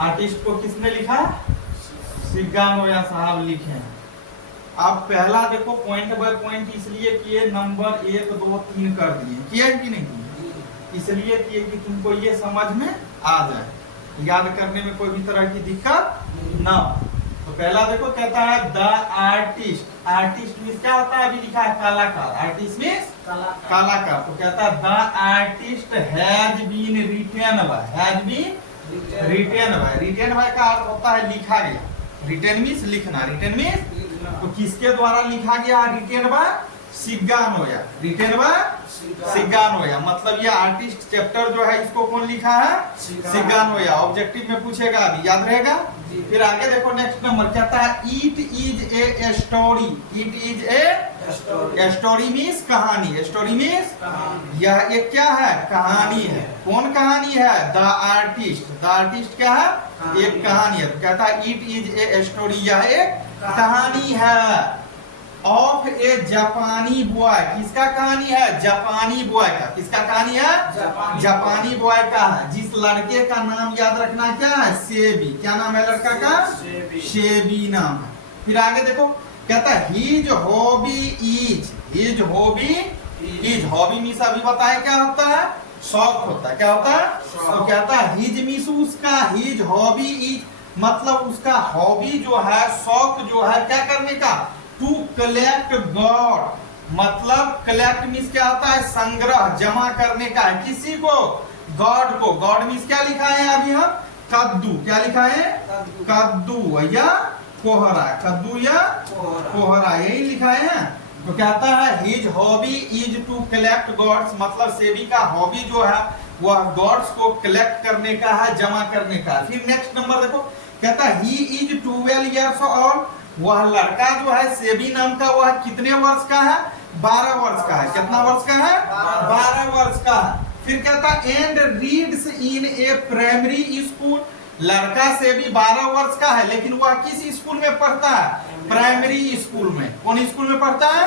Artist को किसने लिखा? सिग्गानोया साहब लिखे हैं। अब पहला देखो पॉइंट बाय पॉइंट इसलिए किए, नंबर 1 2 3 कर दिए, किया है कि नहीं किया? इसलिए किए कि तुमको ये समझ में आ जाए, याद करने में कोई भी तरह की दिक्कत ना। तो पहला देखो कहता है द आर्टिस्ट। आर्टिस्ट मीन्स क्या होता है? अभी लिखा है कलाकार। आर्टिस्ट मीन्स कलाकार। तो कहता है the artist has been written by. Has been written by. Written by का अर्थ होता है लिखा गया। रिटेन मीन्स लिखना। रिटेन मीन्स तो किसके द्वारा लिखा गया? रिटेन बाय सिग्गानोया। रिटेन बाय सिग्गानोया। मतलब ये आर्टिस्ट चैप्टर जो है इसको कौन लिखा है? सिग्गानोया। ऑब्जेक्टिव में पूछेगा, अभी याद रहेगा। फिर आगे देखो नेक्स्ट नंबर कहता है it is a story. It is a story means कहानी। स्टोरी मीन्स यह एक क्या है? कहानी है। कौन कहानी है? The artist. द आर्टिस्ट क्या है? एक कहानी है। तो कहता है इट इज ए स्टोरी, यह एक कहानी है ऑफ ए जापानी बॉय। किसका कहानी है? जापानी बॉय का। किसका कहानी है? जापानी बॉय का है। जिस लड़के का नाम याद रखना क्या है? सेबी। क्या नाम है लड़का का? सेबी नाम है। फिर आगे देखो कहता है his hobby is. His hobby is. Hobby means अभी बताया क्या होता है? शौक होता है। क्या होता है? तो कहता है हिज मीन्स उसका। हिज हॉबी इज मतलब उसका हॉबी जो है, शौक जो है क्या करने का? To collect god. मतलब कलेक्ट मीन्स क्या होता है? संग्रह, जमा करने का है। किसी को? गॉड को। गॉड मीन्स क्या लिखा है अभी हम? कद्दू। क्या लिखा है? कद्दू या कोहरा। कद्दू या कोहरा यही लिखा है। तो कहता है his hobby is to collect gods. मतलब सेबी का हॉबी जो है वह गॉड्स को कलेक्ट करने का है, जमा करने का है। फिर नेक्स्ट नंबर देखो कहता है ही इज 12 years old। वह लड़का जो है सेबी नाम का, वह कितने वर्ष का है? 12 वर्ष का है। कितना वर्ष का है? 12 वर्ष का है। फिर कहता and reads in A primary school. लड़का सेबी 12 वर्ष का है, लेकिन वह किस स्कूल में पढ़ता है? प्राइमरी स्कूल में। कौन स्कूल में पढ़ता है?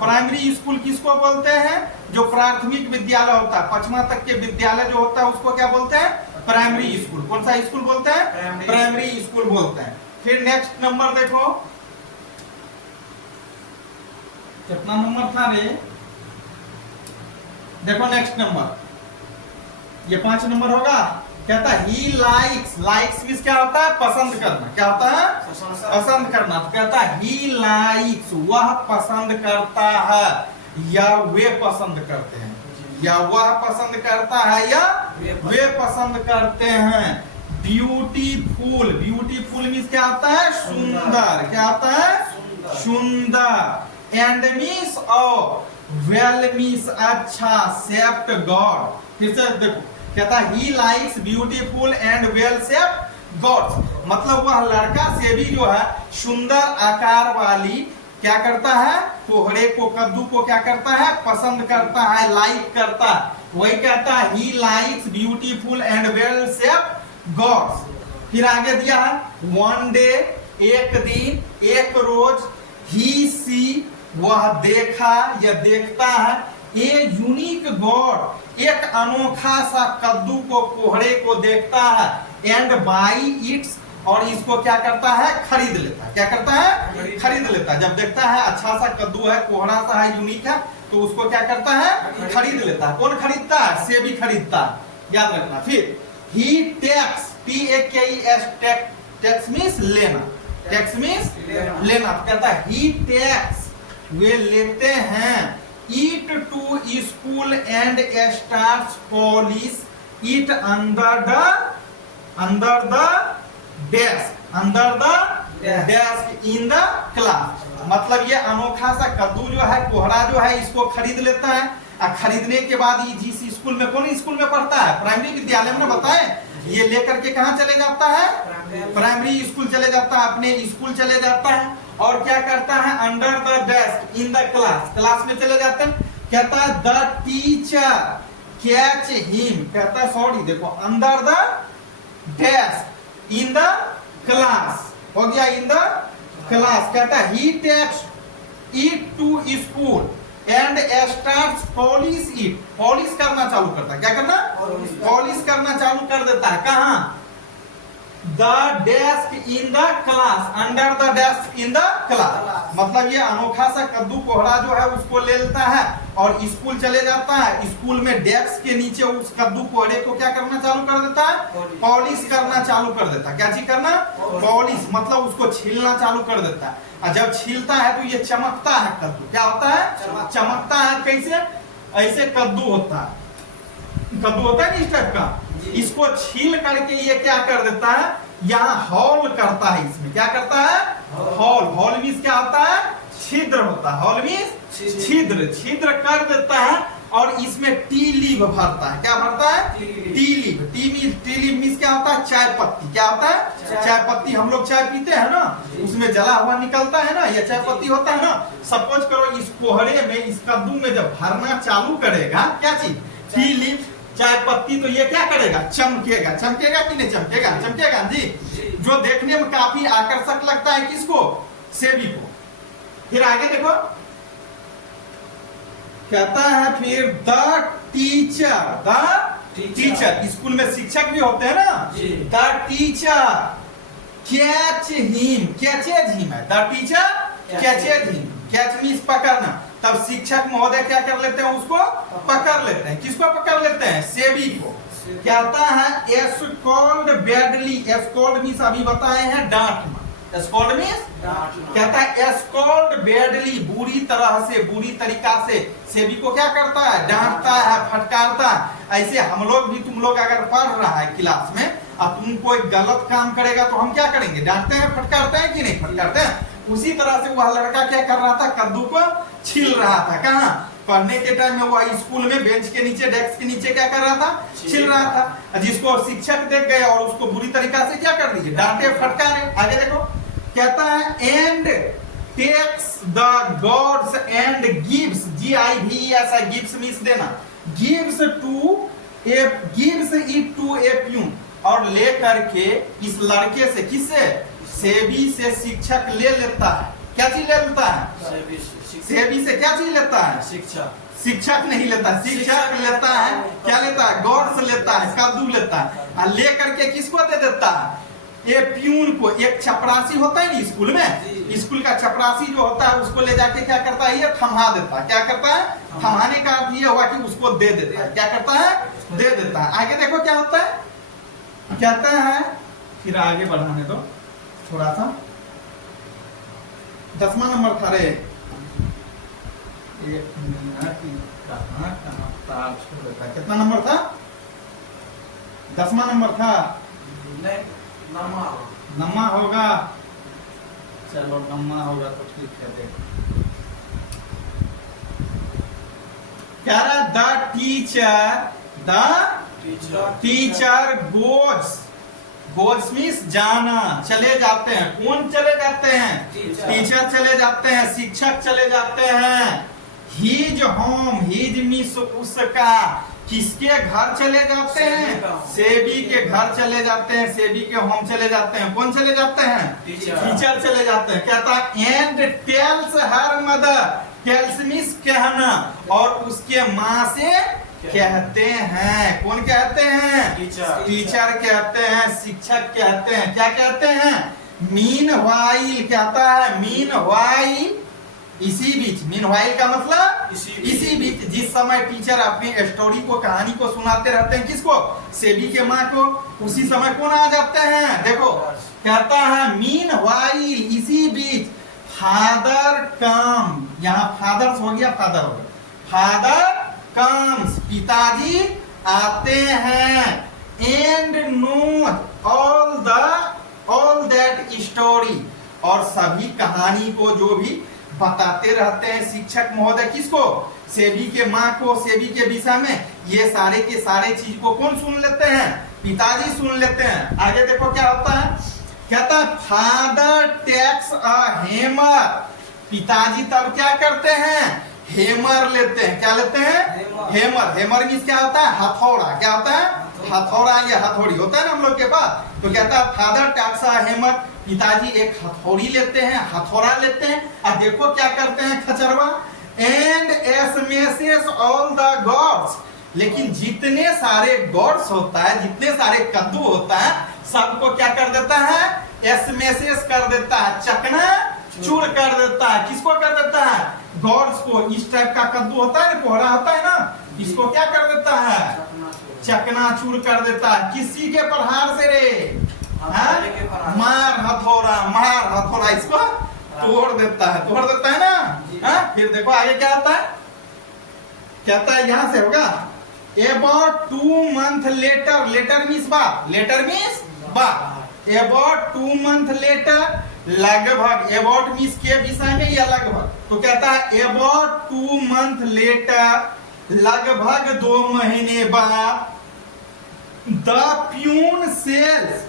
प्राइमरी स्कूल किसको बोलते हैं? जो प्राथमिक विद्यालय होता है, 5वां तक के विद्यालय जो होता है उसको क्या बोलते हैं? Primary school. कौन सा स्कूल बोलते हैं? प्राइमरी स्कूल बोलते हैं। फिर नेक्स्ट नंबर देखो कितना नंबर था रे? देखो नेक्स्ट नंबर, ये 5 नंबर होगा। कहता है ही लाइक्स। लाइक्स मीन्स क्या होता है? पसंद करना। क्या होता है? पसंद करना। तो कहता है ही लाइक्स, वह पसंद करता है या वे पसंद करते हैं, या वह पसंद करता है या वे पसंद करते हैं ब्यूटीफुल। ब्यूटीफुल मीन्स क्या होता है? सुंदर। क्या होता है? सुंदर। एंड मीन्स और वेल मीन्स अच्छा, शेप्ड गॉड। फिर से देखो कहता है he likes beautiful and well shaped gods. मतलब वह लड़का सेबी जो है सुंदर आकार वाली क्या करता है? कोहरे को, कद्दू को क्या करता है? पसंद करता है, लाइक करता है। वही कहता है he likes beautiful and well shaped gods. फिर आगे दिया है वन डे, एक दिन, एक रोज, ही सी वह देखा या देखता है, ए यूनिक गॉड एक अनोखा सा कद्दू को, कोहरे को देखता है, एंड बाई इट्स और इसको क्या करता है? खरीद लेता है। क्या करता है? खरीद लेता है। जब देखता है अच्छा सा कद्दू है, कोहरा सा है, यूनिक है, तो उसको क्या करता है? खरीद लेता है। कौन खरीदता है? सेबी खरीदता है, याद रखना। फिर he takes, TAKES, takes means लेना। टैक्स मीन्स लेना। तो कहता है ही टेक्स, वे लेते हैं, it to school and starts polish it under the desk in the class. मतलब ये अनोखा सा कद्दू जो है, कोहरा जो है, इसको खरीद लेता है। और खरीदने के बाद ये जिस स्कूल में, कौन स्कूल में पढ़ता है? प्राइमरी विद्यालय में बताए। ये लेकर के कहाँ चले जाता है? प्राइमरी स्कूल चले जाता है, अपने स्कूल चले जाता है। और क्या करता है? Under the desk in the class, class में चले जाते हैं। कहता है द टीचर कैच हिम। कहता है सॉरी देखो, under the desk in the class हो गया, इन द क्लास। कहता है he takes it to school and starts polish it. Polish करना चालू करता है। क्या करना? पॉलिश करना चालू कर देता है। कहाँ? The desk in the class, under the desk in the class. मतलब ये अनोखा सा कद्दू कोहड़ा जो है उसको ले लेता है और स्कूल चले जाता है। स्कूल में डेस्क के नीचे उस कद्दू कोहड़े को क्या करना चालू कर देता है? पॉलिश करना चालू कर देता है। क्या चीज करना? पॉलिश, मतलब उसको छीलना चालू कर देता है। और जब छीलता है तो ये चमकता है कद्दू। क्या होता है? चमकता है। कैसे? ऐसे कद्दू होता है, कद्दू होता है इस टाइप का। इसको छील करके ये क्या कर देता है? यहाँ हॉल करता है। इसमें क्या करता है? हॉल। हॉल मीन्स क्या होता है? छिद्र होता है। हॉल मीन्स छिद्र। छिद्र कर देता है और इसमें टी लीव भरता है। क्या भरता है? T leave. T leave means क्या होता है? चाय पत्ती। क्या होता है? चाय पत्ती। हम लोग चाय पीते हैं ना, उसमें जला हुआ निकलता है ना, ये चाय पत्ती होता है ना। सपोज करो इस कोहड़े में, इस कद्दू में जब भरना चालू करेगा, क्या चीज? टी लीव, चाय पत्ती, तो ये क्या करेगा? चमकेगा। चमकेगा कि नहीं चमकेगा? चमकेगा जी। जो देखने में काफी आकर्षक लगता है किसको? सेबी को। फिर आगे देखो, कहता है फिर द टीचर, स्कूल में शिक्षक भी होते हैं ना। The teacher catch him, catches him है। The teacher catches him. Catch means पकड़ना। तब शिक्षक महोदय क्या कर लेते हैं? उसको पकड़ लेते हैं। किसको पकड़ लेते हैं? सेबी को। कहता है एस्कोल्ड बैडली। एस्कोल्ड मीन्स अभी बताए हैं डांटना। एस्कोल्ड मीन्स कहता है एस्कोल्ड बैडली, बुरी तरह से, बुरी तरीका से सेबी को क्या करता है? डांटता है, फटकारता है। ऐसे हम लोग भी, तुम लोग अगर पढ़ रहा है क्लास में और तुम कोई गलत काम करेगा तो हम क्या करेंगे? डांटते हैं, फटकारते हैं कि नहीं फटकारते हैं? उसी तरह से वह लड़का क्या कर रहा था? कद्दू को छील रहा था। कहाँ? पढ़ने के टाइम में वह स्कूल में बेंच के नीचे, डेस्क के नीचे क्या कर रहा था? छील रहा था। जिसको शिक्षक देख गए और उसको बुरी तरीका से क्या कर दीजिए? डांटे, फटकारे। आगे देखो, कहता है and takes the goods and gives, GIVES, gives means देना, gives it to a peon, और ले करके इस लड़के से, किससे? सेबी से शिक्षक ले लेता है। क्या चीज ले लेता है? सेबी से क्या चीज लेता है? शिक्षक नहीं लेता, शिक्षक लेता है। क्या लेता है? गॉड्स लेता है, कद्दू लेता है। और ले करके किसको दे देता है? ये प्यून को। एक चपरासी होता है ना स्कूल में, स्कूल का चपरासी जो होता है उसको ले जाके क्या करता है? ये थमा देता है। क्या करता है? थमाने का अर्थ ये हुआ कि उसको दे देता है। क्या करता है? दे देता है। आगे देखो क्या होता है, कहता है, फिर आगे बढ़ाने दो थोड़ा सा। 10वां नंबर था रे, एक मिनट, कहाँ तार छोड़ देता है। कितना नंबर था? 10वां नंबर था। नमा होगा, चलो नमा होगा तो ठीक है। देखो क्या रहा? द टीचर गोज मीन्स जाना, चले जाते हैं। कौन चले जाते हैं? टीचर चले जाते हैं, शिक्षक चले जाते हैं। हिज होम, हिज मीन्स उसका। किसके घर चले जाते हैं? सेबी के घर चले जाते हैं, सेबी के होम चले जाते हैं। कौन चले जाते हैं? टीचर चले जाते हैं। कहता है and tells her mother, tells means कहना, और उसके माँ से कहते हैं। कौन कहते हैं? टीचर कहते हैं, शिक्षक कहते हैं। क्या कहते हैं? मीनवाइल। कहता है मीनवाइल, इसी बीच। मीनवाइल का मतलब इसी बीच। जिस समय टीचर अपनी स्टोरी को, कहानी को सुनाते रहते हैं, किसको? सेबी के माँ को, उसी समय कौन आ जाते हैं? देखो कहता है मीनवाइल, इसी बीच। फादर कम, यहाँ फादर्स हो गया, फादर हो गया। फादर कम्स, पिताजी आते हैं। And note all that story, और सभी कहानी को जो भी बताते रहते हैं शिक्षक महोदय। किसको? सेबी के माँ को, सेबी के विषय में। ये सारे के सारे चीज को कौन सुन लेते हैं? पिताजी सुन लेते हैं। आगे देखो क्या होता है, कहता है फादर टेक्स अ हैमर, पिताजी तब क्या करते हैं? हैमर लेते हैं। क्या लेते हैं? हैमर। हैमर मींस क्या होता है? हथौड़ा। क्या होता है? हथौड़ा या हथौड़ी होता है ना हम लोग के पास। तो कहता है फादर टेक्स अ हैमर, पिताजी एक हथौड़ी लेते हैं, हथौड़ा लेते हैं। और देखो क्या करते हैं खचरवा, एंड एसमेसेस ऑल द गॉड्स, लेकिन जितने सारे गॉड्स होता है, जितने सारे कद्दू होता है, सबको क्या कर देता है? एसमेसेस कर देता है, चकना चूर कर देता है। किसको कर देता है? गॉड्स को। इस टाइप का कद्दू होता है ना, कोहरा होता है ना, इसको क्या कर देता है? चकना चूर कर देता है। किसी के प्रहार से रे? मार हथौड़ा इसको तोड़ देता है ना। फिर देखो आगे क्या आता है, कहता है यहां से होगा about 2 months later, later means बात, अबाउट 2 months लेटर, लगभग, अबाउट मीन्स के विषय में या लगभग, तो कहता है अबाउट 2 months लेटर, लगभग 2 महीने बाद, the peon sells,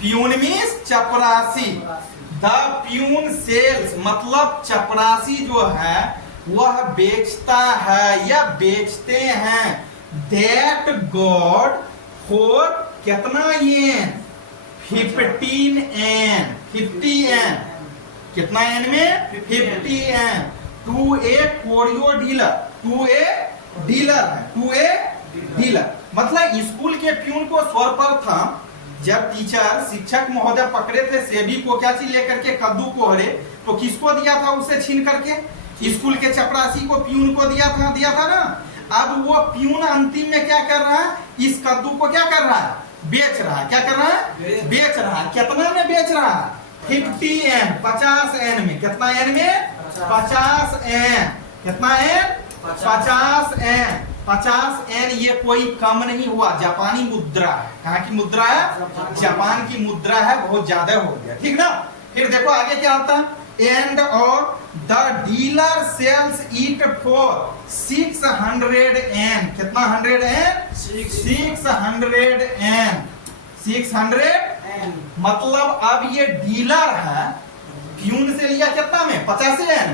peon means चपरासी, द प्यून सेल्स मतलब चपरासी जो है वह बेचता है या बेचते हैं, दैट गॉड फॉर कितना येन? 15 एन, 50 एन, कितना एन में? 50 yen, to a curio dealer, to a dealer है, टू ए डीलर मतलब स्कूल के प्यून को सर्वप्रथम जब टीचर शिक्षक महोदय पकड़े थे सेबी को क्या चीज लेकर के, कद्दू को हरे, तो किसको दिया था? उसे छीन करके स्कूल के चपरासी को, प्यून को दिया था ना। अब वो प्यून अंतिम में क्या कर रहा है? इस कद्दू को क्या कर रहा है? बेच रहा है। क्या कर रहा है? बेच रहा है। कितना में बेच रहा है? 50 एन, 50 एन में। कितना एन में? 50 एन। कितना एन? 50 एन। 50 एन ये कोई कम नहीं हुआ, जापानी मुद्रा है। कहाँ की मुद्रा है? जापान की मुद्रा है, बहुत ज्यादा हो गया, ठीक ना। फिर देखो आगे क्या होता है, एंड और the dealer sells it for 600 yen. कितना 100 एन? 600 एन। 600 मतलब अब ये डीलर है, प्यून से लिया कितना में? 50 एन।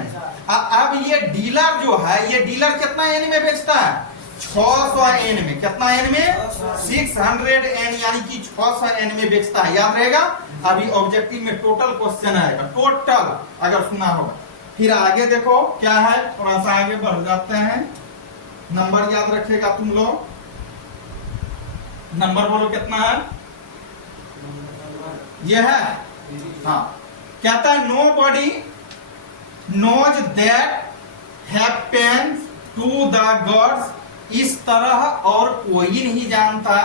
अब ये डीलर जो है, ये डीलर कितना एन में बेचता है? 600 एन में। कितना एन में? 600 एन, यानी कि 600 एन में बेचता है। याद रहेगा, अभी ऑब्जेक्टिव में टोटल क्वेश्चन आएगा, टोटल अगर सुना होगा। फिर आगे देखो क्या है, थोड़ा सा आगे बढ़ जाते हैं, नंबर याद रखेगा तुम लोग। नंबर बोलो कितना है? यह है, हाँ। कहता है nobody knows that happens to the gods. इस तरह और कोई नहीं जानता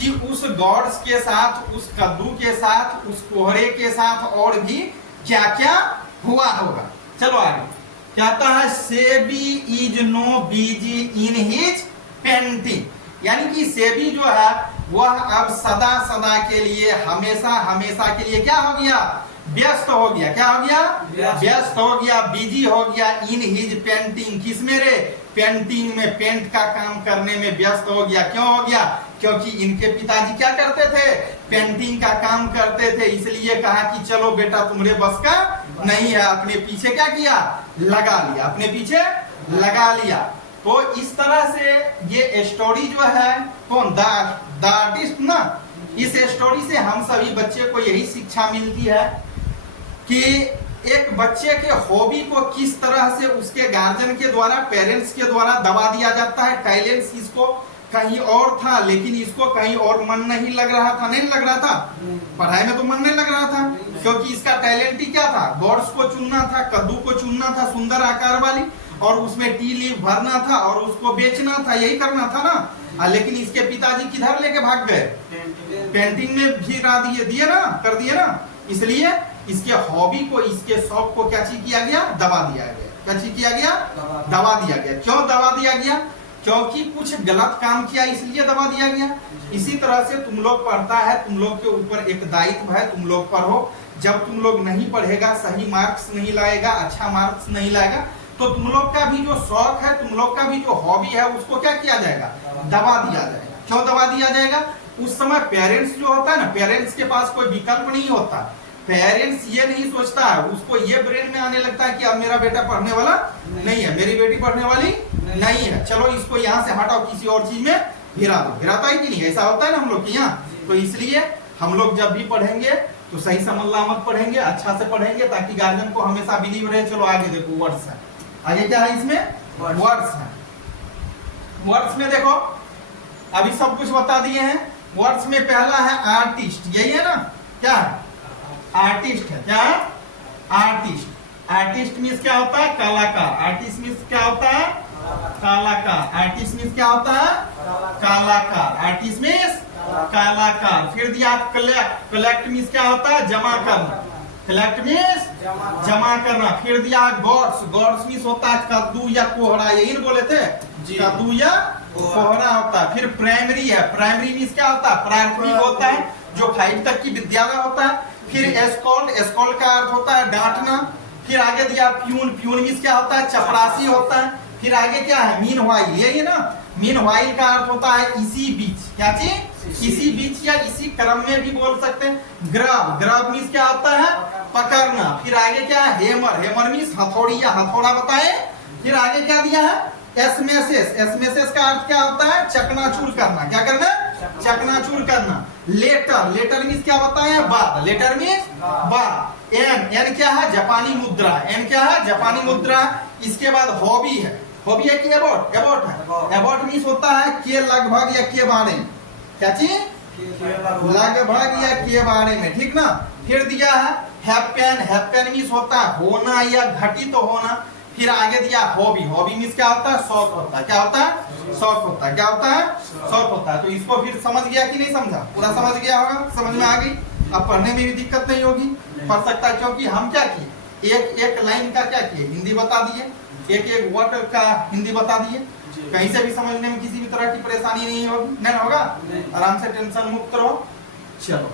कि उस गॉड्स के साथ, उस कद्दू के साथ, उस कोहरे के साथ और भी क्या क्या हुआ होगा। चलो आगे कहता है SEBI is know busy in his painting, यानी कि सेबी जो है वह अब सदा सदा के लिए, हमेशा हमेशा के लिए क्या हो गया? व्यस्त हो गया। क्या हो गया? व्यस्त हो गया, बिजी हो गया। इन हिज पेंटिंग, किस में रे? पेंटिंग में, पेंट का काम करने में व्यस्त हो गया। क्यों हो गया? क्योंकि इनके पिताजी क्या करते थे? पेंटिंग का काम करते थे, इसलिए कहा कि चलो बेटा तुम्हारे बस का नहीं है। अपने पीछे क्या किया? लगा लिया, अपने पीछे लगा लिया। तो इस तरह से ये स्टोरी जो है, कौन? द आर्टिस्ट ना। इस स्टोरी से हम सभी बच्चे को यही शिक्षा मिलती है कि एक बच्चे के हॉबी को किस तरह से उसके गार्जियन के द्वारा, पेरेंट्स के द्वारा दबा दिया जाता है। टैलेंट्स इसको कहीं और था, लेकिन इसको कहीं और मन नहीं लग रहा था। नहीं लग रहा था, पढ़ाई में तो मन नहीं लग रहा था, क्योंकि इसका टैलेंट ही क्या था? गॉड्स को चुनना था, कद्दू को चुनना था सुंदर आकार वाली, और उसमें टी लीफ भरना था और उसको बेचना था, यही करना था ना। लेकिन इसके पिताजी किधर लेके भाग गए? पेंटिंग में भी दिए ना, कर दिए ना। इसलिए इसके हॉबी को, इसके शौक को क्या चीज किया गया? दबा दिया गया। क्या चीज किया गया? दबा दिया गया। क्यों दबा दिया गया? क्योंकि कुछ गलत काम किया, इसलिए दबा दिया गया। इसी तरह से तुम लोग पढ़ता है, तुम लोग के ऊपर एक दायित्व है, तुम लोग पढ़ो। जब तुम लोग नहीं पढ़ेगा, सही मार्क्स नहीं लाएगा, अच्छा मार्क्स नहीं लाएगा, तो तुम लोग का भी जो शौक है, तुम लोग का भी जो हॉबी है, उसको क्या किया जाएगा? दबा दिया जाएगा। क्यों दबा दिया जाएगा? उस समय पेरेंट्स जो होता है ना, पेरेंट्स के पास कोई विकल्प नहीं होता। पेरेंट्स ये नहीं सोचता है, उसको ये ब्रेन में आने लगता है कि अब मेरा बेटा पढ़ने वाला नहीं है, मेरी बेटी पढ़ने वाली नहीं है, चलो इसको यहाँ से हटाओ, किसी और चीज में गिरा दो। गिराता है कि नहीं? ऐसा होता है ना हम लोग के यहाँ। तो इसलिए हम लोग जब भी पढ़ेंगे तो सही समझ पढ़ेंगे, अच्छा से पढ़ेंगे, ताकि गार्जियन को हमेशा बिलीव रहे। चलो आगे देखो, वर्ड्स है। आगे क्या है इसमें? वर्ड्स है। वर्ड्स में देखो अभी सब कुछ बता दिए हैं। वर्ड्स में पहला है आर्टिस्ट, यही है ना, क्या आर्टिस्ट है, क्या आर्टिस्ट। आर्टिस्ट मीन्स क्या होता है, कलाकार। आर्टिस्ट मीन्स क्या होता है, कलाकार। आर्टिस्ट मीन्स क्या होता है, कलाकार। आर्टिस्ट मीन्स कलाकार। फिर दिया कलेक्ट। कलेक्ट मीन्स क्या होता है, जमा करना। कलेक्ट मीन्स जमा करना। फिर दिया गॉड्स। गॉड्स मीन्स होता है कद्दू या कोहरा, यही बोले थे, कद्दू या कोहरा होता है। फिर प्राइमरी है। प्राइमरी मीन्स क्या होता है, प्राथमिक होता है, जो 5 तक की विद्यालय होता है। फिर एस्कॉल्ट। एस्कॉल्ट का अर्थ होता है डांटना। फिर आगे दिया प्यून। प्यून मीन्स क्या होता है, चपरासी होता है। फिर आगे क्या है, मीन वाइल, यही है ना। मीन वाइल का अर्थ होता है इसी बीच, क्या चीज, इसी बीच या इसी क्रम में भी बोल सकते हैं। ग्रब। ग्रब मीन्स क्या होता है, पकड़ना। फिर आगे क्या है, हेमर। हेमर मीन्स हथौड़ी या हथौड़ा बताए। फिर आगे क्या दिया है, एसमेसेस। एसमेसेस का अर्थ क्या होता है, चकनाचूर करना। क्या करना, चकनाचूर करना। लेटर। लेटर मीन्स क्या बताए, बाद। लेटर मीन्स बाद। एन। एन क्या है, जापानी मुद्रा। एन क्या है, जापानी मुद्रा। इसके बाद हॉबी है। हॉबी है कि एबॉट, एबॉट है। एबॉट मीन्स होता है के लगभग या के बारे में, क्या चीज, लगभग या के बारे में, ठीक ना। फिर दिया है हैपन। हैपन मीन्स होता है होना या घटित तो होना। फिर आगे दिया हॉबी। हॉबी मीन्स क्या होता है, शौक होता है। क्या होता है, शौक होता है। क्या होता है, शौक होता है। तो इसको फिर समझ गया कि नहीं समझा, पूरा समझ गया होगा, समझ में आ गई। अब पढ़ने में भी दिक्कत नहीं होगी, पढ़ सकता है। क्योंकि हम क्या किए, एक एक लाइन का क्या किए, हिंदी बता दिए, एक एक वर्ड का हिंदी बता दिए। कहीं से भी समझने में किसी भी तरह की परेशानी नहीं होगी, नहीं होगा, आराम से टेंशन मुक्त रहो। चलो।